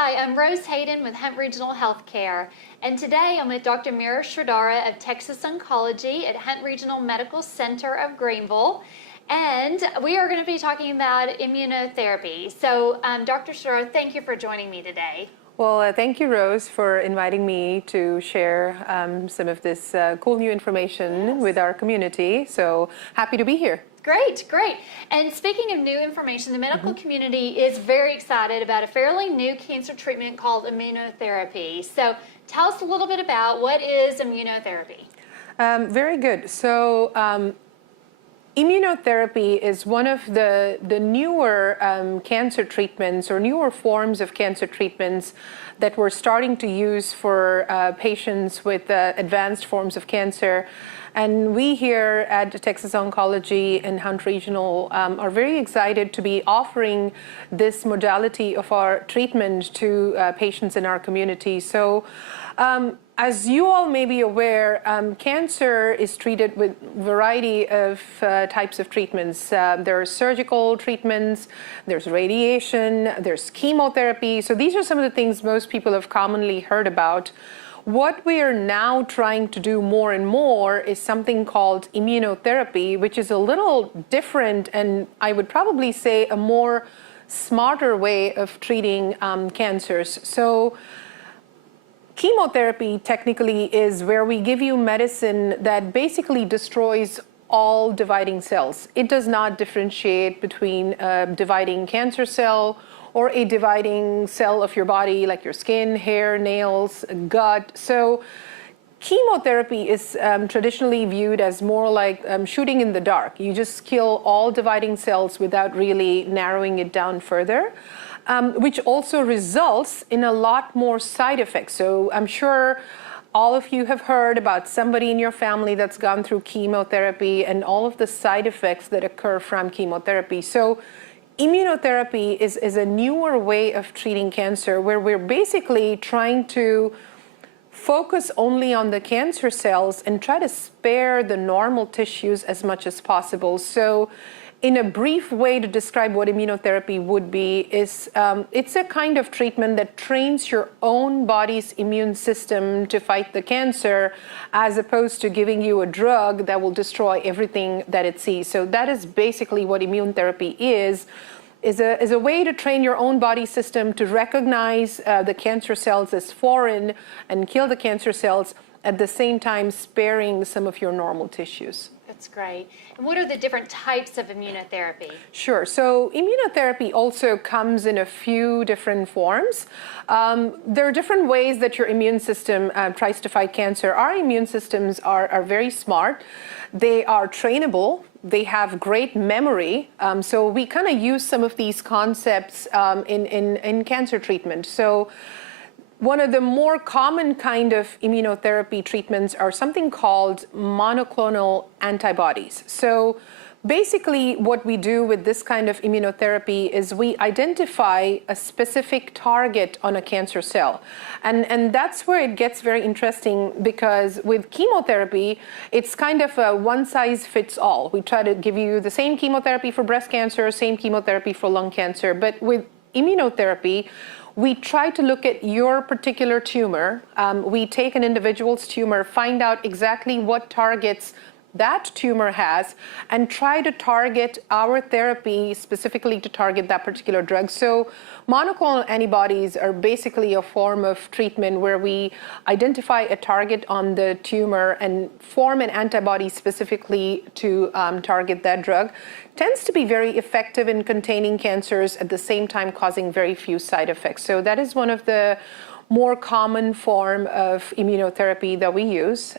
Hi, I'm Rose Hayden with Hunt Regional Healthcare, and today I'm with Dr. Meera Shreedhara of Texas Oncology at Hunt Regional Medical Center of Greenville, and we are going to be talking about immunotherapy. So, Dr. Shreedhara, thank you for joining me today. Well, thank you, Rose, for inviting me to share some of this cool new information with our community. So happy to be here. Great, great. And speaking of new information, the medical community is very excited about a fairly new cancer treatment called immunotherapy. So tell us a little bit about what is immunotherapy. Very good. So immunotherapy is one of the newer cancer treatments or newer forms of cancer treatments that we're starting to use for patients with advanced forms of cancer. And we here at Texas Oncology and Hunt Regional are very excited to be offering this modality of our treatment to patients in our community. So as you all may be aware, cancer is treated with a variety of types of treatments. There are surgical treatments, there's radiation, there's chemotherapy. So these are some of the things most people have commonly heard about. What we are now trying to do more and more is something called immunotherapy, which is a little different and I would probably say a more smarter way of treating cancers. So chemotherapy technically is where we give you medicine that basically destroys all dividing cells. It does not differentiate between a dividing cancer cell or a dividing cell of your body like your skin, hair, nails, gut. So chemotherapy is traditionally viewed as more like shooting in the dark. You just kill all dividing cells without really narrowing it down further. Which also results in a lot more side effects. So I'm sure all of you have heard about somebody in your family that's gone through chemotherapy and all of the side effects that occur from chemotherapy. So immunotherapy is a newer way of treating cancer where we're basically trying to focus only on the cancer cells and try to spare the normal tissues as much as possible. So in a brief way to describe what immunotherapy would be is it's a kind of treatment that trains your own body's immune system to fight the cancer as opposed to giving you a drug that will destroy everything that it sees. So that is basically what immunotherapy is a way to train your own body system to recognize the cancer cells as foreign and kill the cancer cells at the same time sparing some of your normal tissues. That's great. And what are the different types of immunotherapy? Sure. So immunotherapy also comes in a few different forms. There are different ways that your immune system tries to fight cancer. Our immune systems are very smart. They are trainable. They have great memory. So we kind of use some of these concepts in cancer treatment. So one of the more common kind of immunotherapy treatments are something called monoclonal antibodies. So basically what we do with this kind of immunotherapy is we identify a specific target on a cancer cell. And that's where it gets very interesting because with chemotherapy, it's kind of a one-size-fits-all. We try to give you the same chemotherapy for breast cancer, same chemotherapy for lung cancer. But with immunotherapy, we try to look at your particular tumor. We take an individual's tumor, find out exactly what targets that tumor has, and try to target our therapy specifically to target that particular drug. So monoclonal antibodies are basically a form of treatment where we identify a target on the tumor and form an antibody specifically to target that drug. Tends to be very effective in containing cancers at the same time causing very few side effects. So that is one of the more common form of immunotherapy that we use.